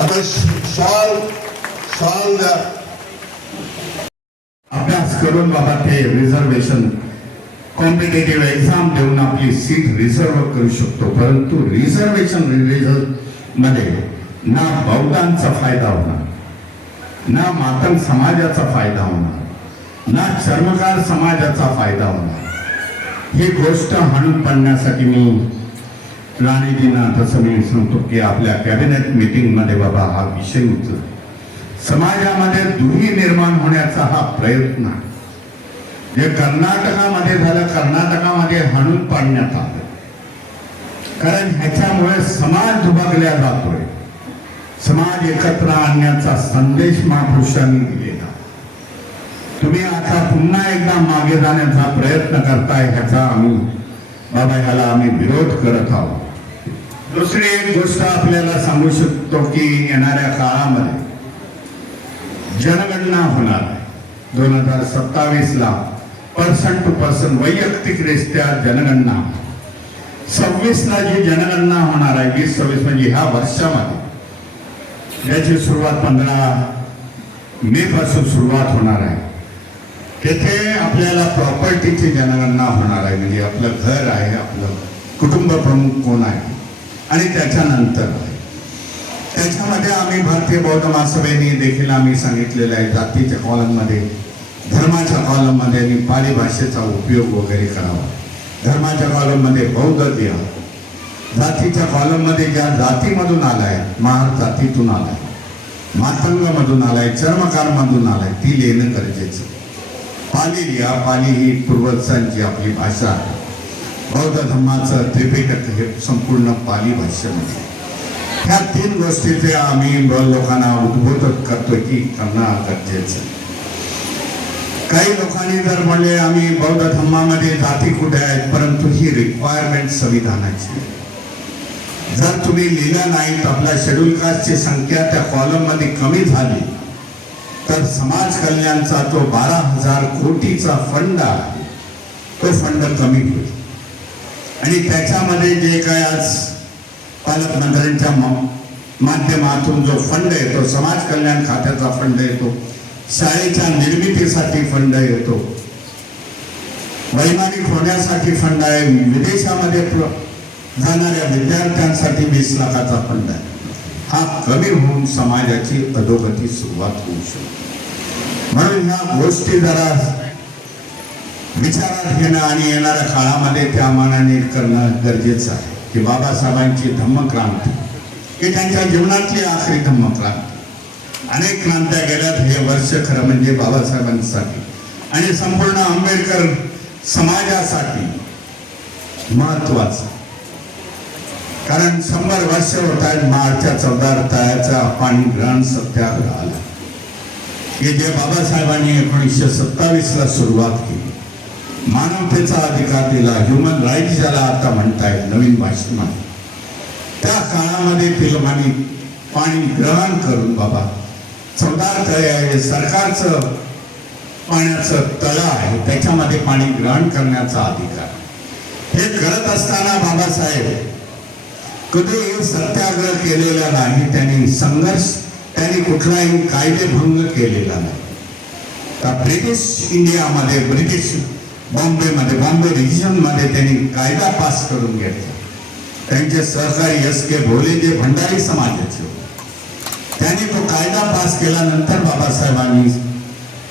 आता शॉल अभ्यास करून बाबा ते रिझर्वेशन कॉम्पिटेटिव्ह एक्झाम देऊन आपली सीट रिझर्व करू शकतो, परंतु रिझर्वेशन मध्ये ना बौद्धांचा फायदा होणार, ना मातंग समाजाचा फायदा होणार, ना चर्मकार समाजाचा फायदा होणार. ही गोष्ट हाणून पाडण्यासाठी मी राणेजींना तसं मी सांगतो की आपल्या कॅबिनेट मीटिंग मध्ये बाबा हा विषय उचला. समाजामध्ये दुही निर्माण होण्याचा हा प्रयत्न जे कर्नाटकामध्ये झालं, कर्नाटकामध्ये हाणून पाडण्यात आलं, कारण ह्याच्यामुळे समाज दुभागल्या जातोय. समाज एकत्र आणण्याचा संदेश महापुरुषांनी दिलेला. तुम्ही आता पुन्हा एकदा मागे जाण्याचा प्रयत्न करताय, ह्याचा आम्ही बाबा ह्याला आम्ही विरोध करत आहोत. दुसरी एक गोष्ट आपल्याला सांगू शकतो की येणाऱ्या काळामध्ये जनगणना होणार आहे. 2027 ला पर्सन टू पर्सन वैयक्तिकरित्या जनगणना. 26 ला जी जनगणना होणार आहे, 2026 म्हणजे ह्या वर्षामध्ये, याची सुरुवात 15 मे पासून सुरुवात होणार आहे. तेथे आपल्याला प्रॉपर्टीची जनगणना होणार आहे, म्हणजे आपलं घर आहे, आपलं कुटुंब प्रमुख कोण आहे, आणि त्याच्यानंतर त्याच्यामध्ये आम्ही भारतीय बौद्ध महासभेने देखील आम्ही सांगितलेलं आहे, जातीच्या कॉलममध्ये, धर्माच्या कॉलममध्ये आणि पाली भाषेचा उपयोग वगैरे करावा. धर्माच्या कॉलममध्ये बौद्ध द्या, जातीच्या कॉलममध्ये ज्या जातीमधून आलाय, महार जातीतून आलाय, मातंगमधून आलाय, चर्मकारमधून आलाय, ती लिहिणं गरजेचं. पाली लिहा, पाली ही पूर्वजांची आपली भाषा आहे. बौद्ध धर्माचं त्रिपिटक हे संपूर्ण पाली भाषेमध्ये. ह्या 3 गोष्टीचे आम्ही लोकांना उद्बोधन करतो की करणं गरजेचं. काही लोकांनी जर म्हणले आम्ही बौद्ध धर्मामध्ये जाती कुठे आहेत, परंतु ही रिक्वायरमेंट संविधानाची. जर तुम्ही लिहिलं नाही तर आपल्या शेड्यूल कास्टची संख्या त्या कॉलम मध्ये कमी झाली तर समाज कल्याणचा तो 12,000 कोटीचा फंड आहे, तो फंड कमी होईल. आणि त्याच्यामध्ये जे काय आज पालकमंत्र्यांच्या माध्यमातून जो फंड येतो, समाज कल्याण खात्याचा फंड येतो, शाळेच्या निर्मितीसाठी फंड येतो, वैमानिक होण्यासाठी फंड आहे, विदेशामध्ये जाणाऱ्या विद्यार्थ्यांसाठी 20 लाखाचा फंड आहे. हा कमी होऊन समाजाची अधोगती सुरुवात होऊ शकते. म्हणून ह्या गोष्टी जरा विचारात घेणं आणि येणाऱ्या काळामध्ये त्या मानाने करणं गरजेचं आहे की बाबासाहेबांची धम्मक्रांती ही त्यांच्या जीवनातली आखरी धम्मक्रांती. अनेक क्रांत्या गेल्यात, हे वर्ष खरं म्हणजे बाबासाहेबांसाठी आणि संपूर्ण आंबेडकर समाजासाठी महत्वाचं. कारण 100 वर्ष होत आहेत मार्चच्या 14 तारखेचा पाणी ग्रहण सत्याग्रहाला, की जे बाबासाहेबांनी 1927 ला सुरुवात केली. मानवतेचा अधिकार दिला, ह्युमन राईट्स ज्याला आता म्हणतायत नवीन भाषेमध्ये. त्या काळामध्ये ते लोकांनी पाणी ग्रहण करून बाबा 14 तळे आहे, सरकारचं पाण्याचं तळं आहे, त्याच्यामध्ये पाणी ग्रहण करण्याचा अधिकार. हे करत असताना बाबासाहेब कधीही सत्याग्रह केलेला नाही, त्यांनी संघर्ष, त्यांनी कुठलाही कायदेभंग केलेला नाही. तर ब्रिटिश इंडियामध्ये, ब्रिटिश बॉम्बेमध्ये, बॉम्बे रिजनमध्ये त्यांनी कायदा पास करून घेतला. त्यांचे सहकारी S.K. भोले जे भंडारी समाजाचे होते, त्यांनी तो कायदा पास केल्यानंतर बाबासाहेबांनी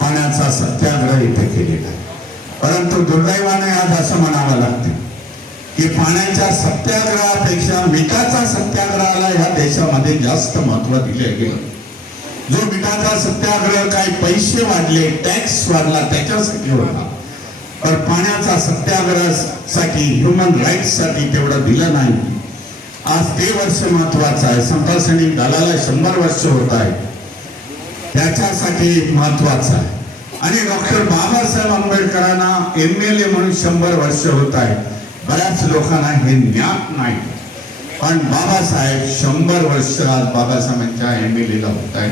पाण्याचा सत्याग्रह इथे केलेला. परंतु दुर्दैवाने आज असं म्हणावं लागते की पाण्याच्या सत्याग्रहापेक्षा मिठाचा सत्याग्रहाला ह्या देशामध्ये जास्त महत्व दिले गेलं. जो मिठाचा सत्याग्रह काही पैसे वाढले, टॅक्स वाढला, त्याच्यासाठी होता, पण पाण्याचा सत्याग्रहासाठी, ह्युमन राईट्स साठी तेवढं दिलं नाही. आज ते वर्ष महत्वाचं आहे. संभाषणी दलाला 100 वर्ष होत आहे, त्याच्यासाठी महत्वाचं आहे. आणि डॉक्टर बाबासाहेब आंबेडकरांना MLA म्हणून 100 वर्ष होत आहे. बऱ्याच लोकांना हे ज्ञात नाही, पण बाबासाहेब 100 वर्ष आज बाबासाहेबांच्या MLA ला होत आहे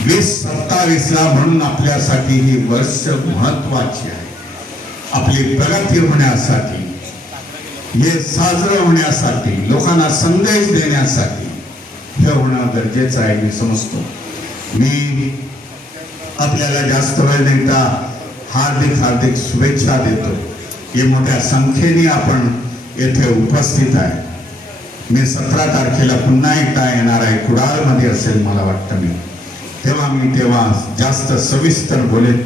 2027 ला. म्हणून आपल्यासाठी ही वर्ष महत्वाची आहे. आपली प्रगती होण्यासाठी, हे साजरं होण्यासाठी, लोकांना संदेश देण्यासाठी हे होणं गरजेचं आहे मी समजतो. मी आपल्याला जास्त वेळ देता हार्दिक हार्दिक शुभेच्छा देतो की मोठ्या संख्येने आपण येथे उपस्थित आहे. मी 17 तारखेला पुन्हा एकदा येणार आहे, कुडाळमध्ये असेल मला वाटतं मी, तेव्हा जास्त सविस्तर बोलेन.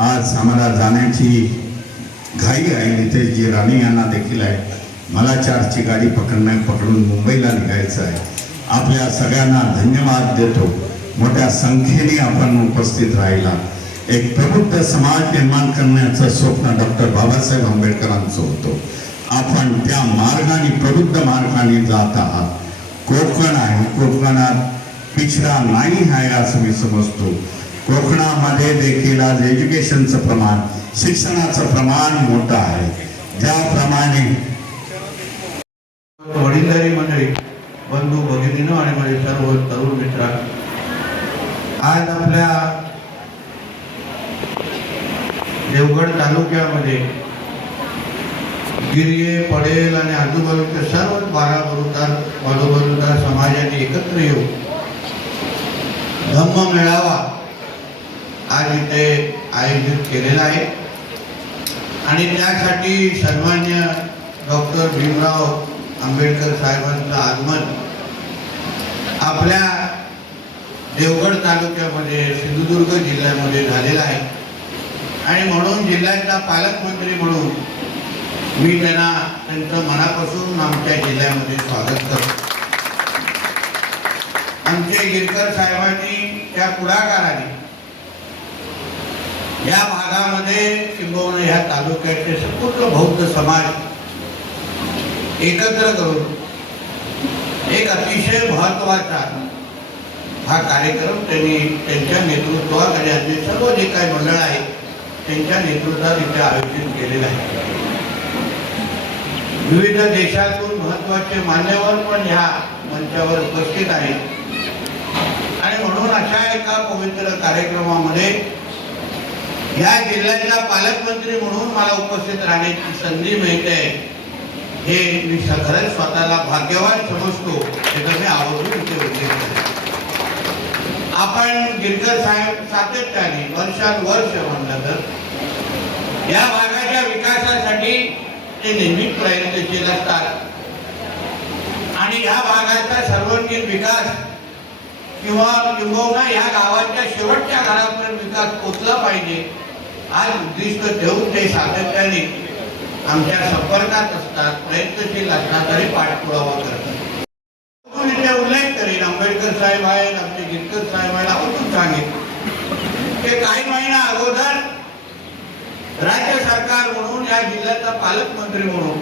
आज आम्हाला जाण्याची घाई आहे, नितेशजी राणे यांना देखील आहे. मला 4ची गाडी पकडून मुंबईला निघायचं आहे. आपल्या सगळ्यांना धन्यवाद देतो. मोठ्या संख्येने आपण उपस्थित राहिला. एक प्रबुद्ध समाज निर्माण करण्याचं स्वप्न डॉक्टर बाबासाहेब आंबेडकरांचं होतं. आपण त्या मार्गाने, प्रबुद्ध मार्गाने जात आहात. कोकण आहे, कोकणात पिछडा नाही आहे असं मी समजतो. कोकणामध्ये देखील आज एज्युकेशनचं प्रमाण, शिक्षणाचं प्रमाण मोठं आहे. ज्याप्रमाणे वडीलधारी मंडळी, बंधू भगिनीनो आणि माझे सर्व तरुण मित्र, आज आपल्या देवगड तालुक्यामध्ये गिरये, पडेल आणि आजूबाजूच्या सर्व 12 समाजाने एकत्र येऊन धम्म मेळावा आज इथे आयोजित केलेला आहे. आणि त्यासाठी सन्मान्य डॉक्टर भीमराव आंबेडकर साहेबांचं आगमन आपल्या देवगड तालुक्यामध्ये, सिंधुदुर्ग जिल्ह्यामध्ये झालेलं आहे. आणि म्हणून जिल्ह्याचा पालकमंत्री म्हणून मी त्यांचं मनापासून आमच्या जिल्ह्यामध्ये स्वागत करतो. आमचे गिरकर साहेबांनी त्या पुढाकाराने या भागामध्ये किंबहुना ह्या तालुक्याचे संपूर्ण बौद्ध समाज एकत्र करून एक अतिशय महत्त्वाचा हा कार्यक्रम त्यांनी त्यांच्या नेतृत्वाखाली आणि सर्व जे काही मंडळ आहे त्यांच्या नेतृत्वात इथे आयोजित केलेलं आहे. विविध देशातून महत्त्वाचे मान्यवर पण ह्या मंचावर उपस्थित आहेत. आणि म्हणून अशा एका पवित्र कार्यक्रमामध्ये या जिल्ह्याचा पालकमंत्री म्हणून मला उपस्थित राहण्याची संधी मिळते हे मी खरंच स्वतःला भाग्यवान समजतो. हे तर मी आवर्जून इथे उल्लेख करतो. आपण गिरकर साहेब सातत्याने वर्षानुवर्ष म्हणलं तर या भागाच्या विकासासाठी ते नेहमी प्रयत्नशील असतात. आणि या भागाचा सर्वांगीण विकास किंबहुना या गावाच्या शेवटच्या घरापर्यंत विकास पोचला पाहिजे आज उद्दिष्ट ठेवून ते सातत्याने आमच्या संपर्कात असतात, प्रयत्नशील असतात आणि पाठपुरावा करतात. इथे उल्लेख करेन, आंबेडकर साहेब आहेत, आमचे गिरकर साहेब आहेत, आपण सांगेन की काही महिना अगोदर राज्य सरकार म्हणून या जिल्ह्याचा पालकमंत्री म्हणून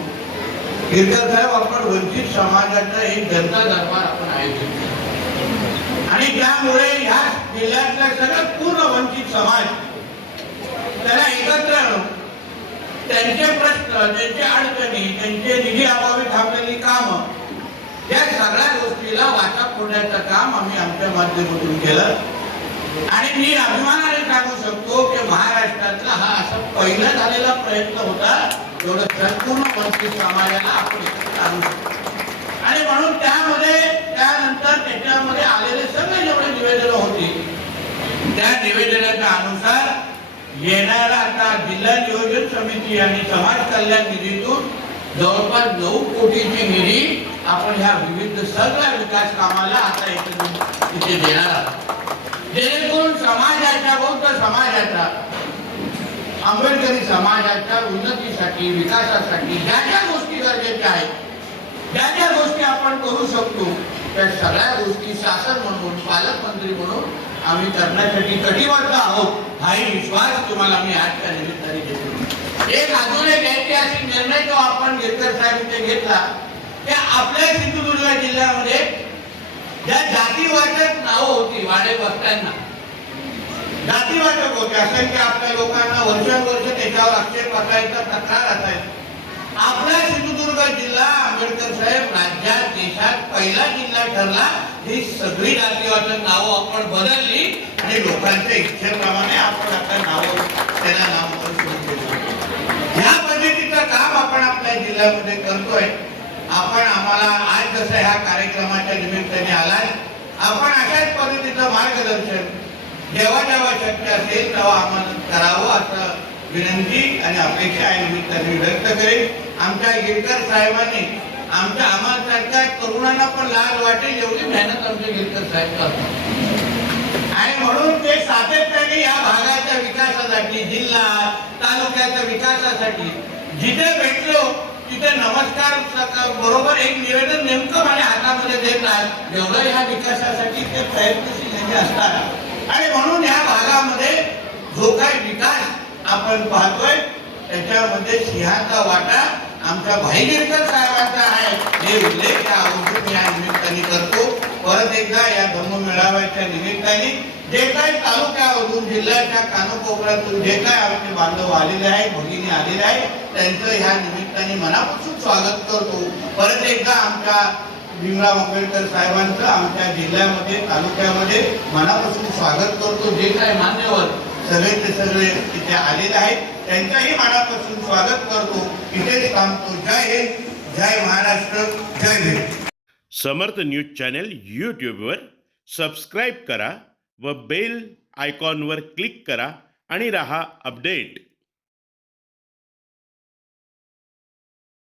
गिरकर साहेब आपण वंचित समाजाचा एक जनता दरबार आपण आयोजित केला. आणि त्यामुळे ह्या जिल्ह्यातला सगळं पूर्ण वंचित समाज त्याला एकत्र आणून त्यांचे प्रश्न, त्यांचे अडचणी, त्यांचे निधी अभावी थांबलेली कामं या सगळ्या गोष्टीला वाचा फोडण्याचं काम आम्ही आमच्या माध्यमातून केलं. आणि मी अभिमानाने सांगू शकतो की महाराष्ट्रातला हा असा पहिला झालेला प्रयत्न होता एवढं संपूर्ण वंचित समाजाला आपण एकत्र आणू शकतो. आणि म्हणून त्यानंतर त्याच्यामध्ये आलेले सगळे जेवढे निवेदनं होती त्या निवेदनाच्या अनुसार येणारा आता जिल्हा नियोजन समिती आणि समाज कल्याण निधीतून जवळपास 9 कोटीची निधी आपण ह्या विविध सगळ्या विकास कामाला आता इथे देणार आहोत. जेणेकरून समाजाच्या, बौद्ध समाजाच्या, आंबेडकरी समाजाच्या उन्नतीसाठी, विकासासाठी ज्या ज्या गोष्टी गरजेच्या आहेत, ज्या ज्या गोष्टी आपण करू शकतो त्या सगळ्या गोष्टी शासन म्हणून, पालकमंत्री म्हणून आम्ही करण्यासाठी कटिबद्ध आहोत हाही विश्वास तुम्हाला मी आजच्या निमित्ताने देतो. एक अजून एक ऐतिहासिक निर्णय जो आपण गिरकर साहेब इथे घेतला की आपल्या सिंधुदुर्ग जिल्ह्यामध्ये ज्या जातीवाचक नावं होती वाडे बसताना, जातीवाचक होते, असंख्य आपल्या लोकांना वर्षानुवर्ष त्याच्यावर आक्षेप असायचा, तक्रार असायची. आपला सिंधुदुर्ग जिल्हा आंबेडकर साहेब राज्यात, देशात पहिला जिल्हा ठरला. ही सगळी जातीवाचक नावं आपण बदलली आणि लोकांच्या इच्छेप्रमाणे आपण आता नावं त्याला नामकरण सुरू केलं. ह्या पद्धतीचं काम आपण आपल्या जिल्ह्यामध्ये करतोय. आपण आम्हाला आज जसं ह्या कार्यक्रमाच्या निमित्ताने आलात आपण अशाच पद्धतीचं मार्गदर्शन जेव्हा जेव्हा शक्य असेल तेव्हा आम्हाला करावं असं विनंती आणि अपेक्षा या निमित्ताने व्यक्त करेल. आमच्या गिरकर साहेबांनी आम्हाला तरुणांना पण लाज वाटेल एवढी मेहनत आमचे गिरकर साहेब करतात आणि म्हणून ते सातत्याने या भागाच्या विकासासाठी जिल्हा तालुक्याच्या विकासासाठी जिथे भेटलो तिथे नमस्कार बरोबर एक निवेदन नेमकं माझ्या हातामध्ये देतात एवढं ह्या विकासासाठी ते प्रयत्नशील असतात आणि म्हणून या भागामध्ये जो काही विकास आपण पाहतोय त्याच्यामध्ये सिंहाचा वाटा आमच्या भाई गिरकर साहेबांचा आहे हे उल्लेख या आवर्जून या निमित्ताने करतो. परत एकदा या धम्म मेळाव्याच्या निमित्ताने जे काही तालुक्यामधून जिल्ह्याच्या कानाकोपऱ्यातून जे काही आमचे बांधव आलेले आहेत भगिनी आलेले आहेत त्यांचं ह्या निमित्ताने मनापासून स्वागत करतो. परत एकदा आमच्या भीमराव आंबेडकर साहेबांचं आमच्या जिल्ह्यामध्ये तालुक्यामध्ये मनापासून स्वागत करतो. जे काही मान्यवर सगळे तिथे आलेले आहेत त्यांच्याही मनापासून स्वागत करतो. इथेच थांबतो. जय हिंद, जय महाराष्ट्र, जय भीम. समर्थ न्यूज चॅनल यूट्यूबवर सबस्क्राईब करा व बेल आयकॉनवर क्लिक करा आणि रहा अपडेट.